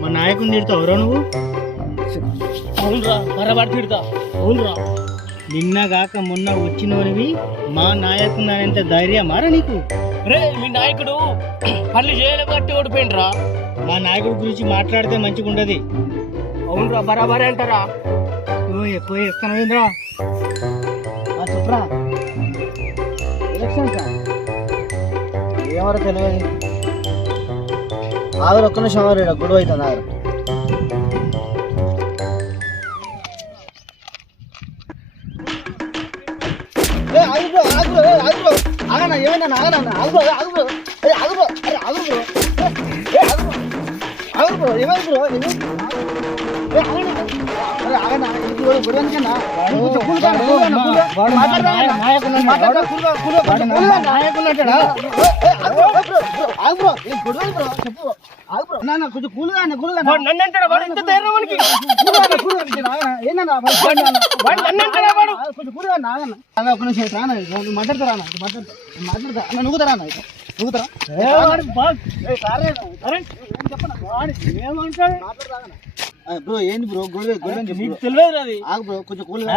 మా నాయకుని తిడతావురా నువ్వు? అవునరా, బరాబర్ తిడతా. అవునరా, నిన్నగాక మొన్న వచ్చినవి మా నాయకుని అనేంత ధైర్యమారా నీకు? రే మీ నాయకుడు పనులు చేయలేబట్టి ఓడిపోయిండ్రా. మా నాయకుడి గురించి మాట్లాడితే మంచిగా ఉండదు. అవునరా, బరాబరే అంటారా. నువ్వు ఎక్కువ ఎక్కనవేంద్రా? చెప్పరా, ఎలక్షన్ ఏమరా తెలియదు. ఆవిడ ఒక్క నిమిషం ఆవిడ గొడవ అవుతుంది. ఆవిడ ఆగనా ఏమైనా ఆగనా ఆగు ఆగు ఆగు అరే ఆగు బ్రో ఆగు బ్రో ఏమైంది బ్రో ఆగనా గొడవనికన్నా చెప్పు కొంచెం కూలుగా మాట్లాడతారా నువ్వుతారా బ్రో ఏంది బ్రో గొడవ తెలియదు అది. ఆగు బ్రో కొంచెం కూలుగా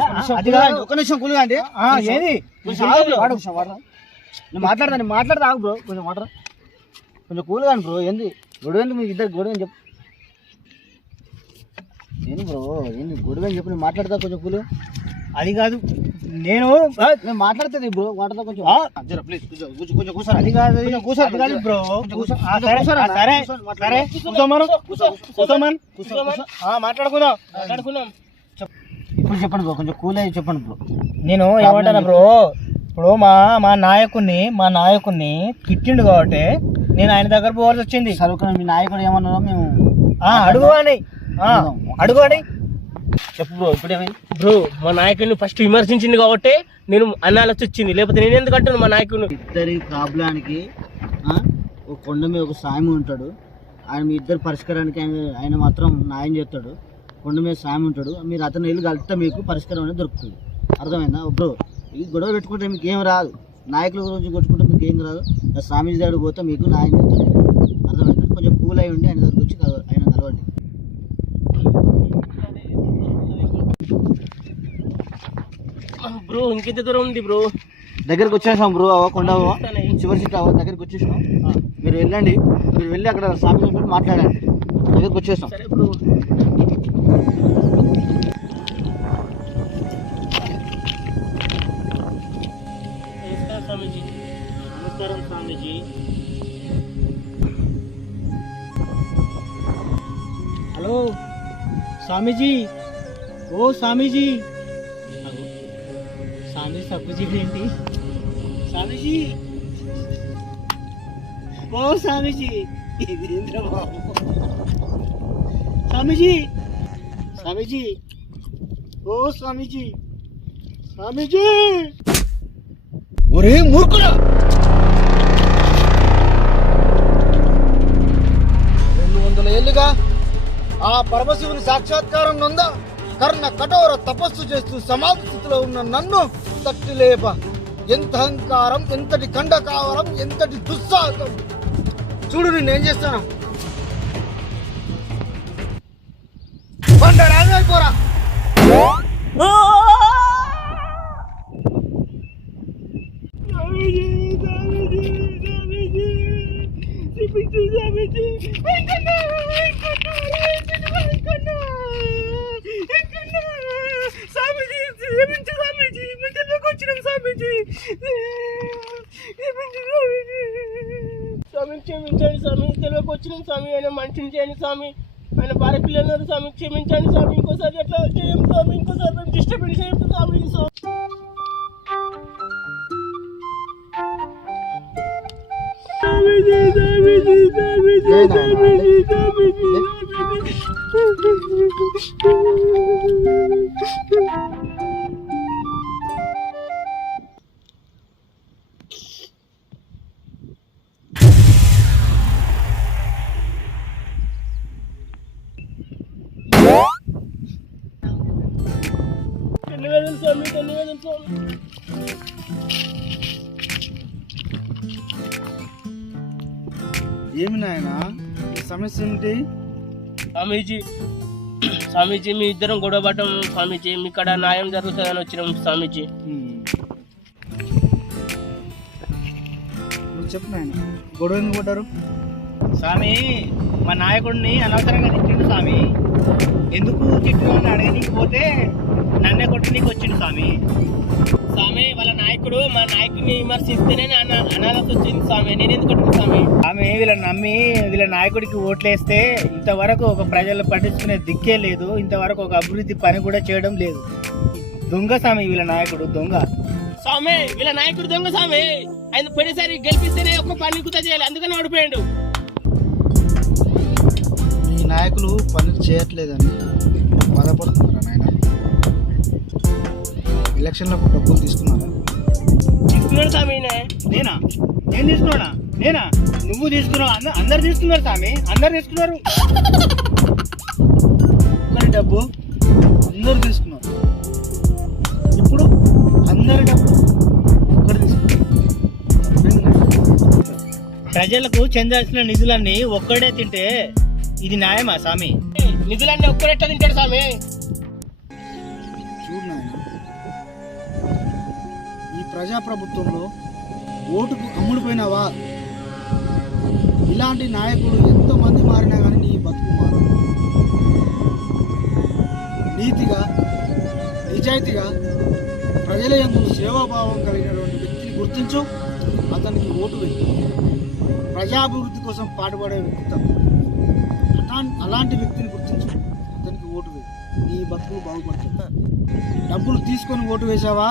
ఒక్క నిమిషం కూలుగా అంటే ఏది నేను మాట్లాడతా ఆగు బ్రో కొంచెం మాట్లాడ కొంచెం కూలుగా బ్రో ఏంది గొడవ మీ ఇద్దరు గొడవ అని చెప్పు ఏంది బ్రో ఏంది గొడవ అని చెప్పి నేను మాట్లాడతా కొంచెం కూలు అది కాదు నేను మాట్లాడుతుంది బ్రో మాట్లాడతా కొంచెం ప్లీజ్ కొంచెం కూర్చోరా అది కాదు కూర్చోరు బ్రో సరే మాట్లాడుకుందాం ఇప్పుడు చెప్పండి బ్రో కొంచెం కూల్ అయ్యి చెప్పండి బ్రో నేను ఏమంటాను బ్రో ఇప్పుడు మా నాయకుడిని తిట్టిండు కాబట్టి నేను ఆయన దగ్గర పోవాల్సి వచ్చింది. సరుకుని మీ నాయకుడు ఏమన్నా మేము అడుగు చెప్పు బ్రో ఇప్పుడు ఏమైంది బ్రో? మా నాయకుడిని ఫస్ట్ విమర్శించింది కాబట్టి నేను అనాల్సి వచ్చింది, లేకపోతే నేను ఎందుకు అంటాను మా నాయకుడిని. ఇద్దరి ప్రాబ్లానికి ఒక కొండ మీద ఒక సాయం ఉంటాడు. ఆయన మీ ఇద్దరు పరిష్కారానికి ఆయన మాత్రం న్యాయం చేస్తాడు. కొండ మీద సాయం ఉంటాడు. మీరు అతను ఇల్లు కలిపితే మీకు పరిష్కారం అనేది దొరుకుతుంది. అర్థమైందా బ్రో? ఈ గొడవ పెట్టుకుంటే మీకు ఏం రాదు. నాయకుల గురించి కొట్టుకుంటే మీకు ఏం రాదు. స్వామీజీ దగ్గర పోతే మీకు న్యాయం చేస్తాడు. అర్థమైందా? కొంచెం కూల్ అయి ఉండి ఆయన దగ్గరకు వచ్చి ఆయన కలవండి. బ్రో ఇంకెంత దూరం ఉంది బ్రో? దగ్గరికి వచ్చేసాం బ్రో. కొండ చివరి సీట్ దగ్గరికి వచ్చేసాం. మీరు వెళ్ళండి. మీరు వెళ్ళి అక్కడ స్వామి మాట్లాడండి. దగ్గరికి వచ్చేసాం. సరే బ్రో. నమస్కారం స్వామీజీ. హలో స్వామీజీ. ఓ స్వామీజీ. స్వామి సబ్బుజీ ఏంటి స్వామీజీ? ఓ స్వామీజీ. స్వామీజీ ఓ స్వామీజీ. ఒరే మూర్ఖుడా, 200 ఏళ్ళుగా ఆ పరమశివుని సాక్షాత్కారం నొంద కర్ణ కఠోర తపస్సు చేస్తూ సమాధి స్థితిలో ఉన్న నన్ను తట్టి లేప ఎంత అహంకారం, ఎంతటి ఖండకావరం, ఎంతటి దుస్సాహసం. చూడు నేనేం చేస్తాను. అయిపోరా. క్షమించండి స్వామి, తెలియక వచ్చినాం స్వామి. ఆయన మంచిని చేయండి స్వామి. ఆయన భార్య పిల్లలు స్వామి, క్షమించండి స్వామి. ఇంకోసారి అట్లా చేయం స్వామి. ఇంకోసారి మేము డిస్టర్బెన్స్ చేయండి స్వామి. ధన్యవాదాలు స్వామి, ధన్యవాదాలు స్వామి. ఏమి నాయనా సమస్య ఏమిటి? స్వామీజీ, స్వామీజీ మీ ఇద్దరం గొడవ పడ్డం స్వామీజీ, మీ కాడ న్యాయం జరుగుతుందని వచ్చినాం స్వామీజీ. నువ్వు చెప్పు నాయన, గొడవ ఎందుకు కొట్టారు? స్వామి, మా నాయకుడిని అనవసరంగా తిట్టిండు స్వామి. ఎందుకు తిట్టిన అడగనీకి పోతే నన్నే కొట్టనీకి వచ్చిండు స్వామి. స్వామి వాళ్ళ నాయకుడు మా నాయకుడిని విమర్శిస్తేనే అనాల్సి వచ్చింది స్వామి. నేను ఎందుకు కొట్టిన స్వామి? ఆమె వీళ్ళని నమ్మి వీళ్ళ నాయకుడికి ఓట్లేస్తే ఇంతవరకు ఒక ప్రజలు పట్టించుకునే దిక్కే లేదు, ఇంతవరకు ఒక అభివృద్ధి పని కూడా చేయడం లేదు. దొంగ స్వామి వీళ్ళ నాయకుడు, దొంగ స్వామి. వీళ్ళ నాయకుడు దొంగ స్వామి. ఆయన పోయినసారి గెలిపిస్తేనే ఒక్క పని గుర్త చేయాలి, అందుకని ఓడిపోయాడు. మీ నాయకులు పనులు చేయట్లేదని బాధపడుతున్నారా నాయన? ఎలక్షన్లకు డబ్బులు తీసుకున్నారా? తీసుకున్నాడు స్వామి. నేనా? నేను తీసుకున్నాడా? నేనా? నువ్వు తీసుకున్నావు? అందరు తీసుకున్నారు స్వామి, అందరు తీసుకున్నారు. ఒక్కరి డబ్బు అందరూ తీసుకున్నారు, ఇప్పుడు అందరి డబ్బు ఒక్కరు తీసుకున్నారు. ప్రజలకు చెందాల్సిన నిధులన్నీ ఒక్కడే తింటే ఇది న్యాయమా స్వామి? నిధులన్నీ ఒక్కడెట్లా తింటాడు స్వామి? చూడు నాయన, ఈ ప్రజాప్రభుత్వంలో ఓటుకు అమ్ముడుపోయినావా? ఇలాంటి నాయకులు ఎంతో మంది మారినా కానీ నీ బతుకు మారదు. నీతిగా నిజాయితీగా ప్రజల యందు సేవాభావం కలిగినటువంటి వ్యక్తిని గుర్తించు, అతనికి ఓటు వేయి. ప్రజాభివృద్ధి కోసం పాటుపడే వ్యక్తి అలాంటి వ్యక్తిని గుర్తించు, అతనికి ఓటు వేయి. నీ బతుకులు బాగుపడతాయి. డబ్బులు తీసుకొని ఓటు వేసావా,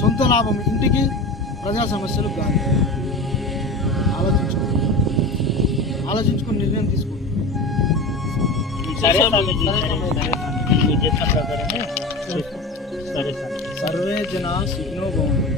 సొంత లాభం ఇంటికి, ప్రజా సమస్యలు కాదు. ఆలోచించుకొని నిర్ణయం తీసుకో. సరే స్వామి, సరే స్వామి. సర్వే జన సుఖినో భవంతు.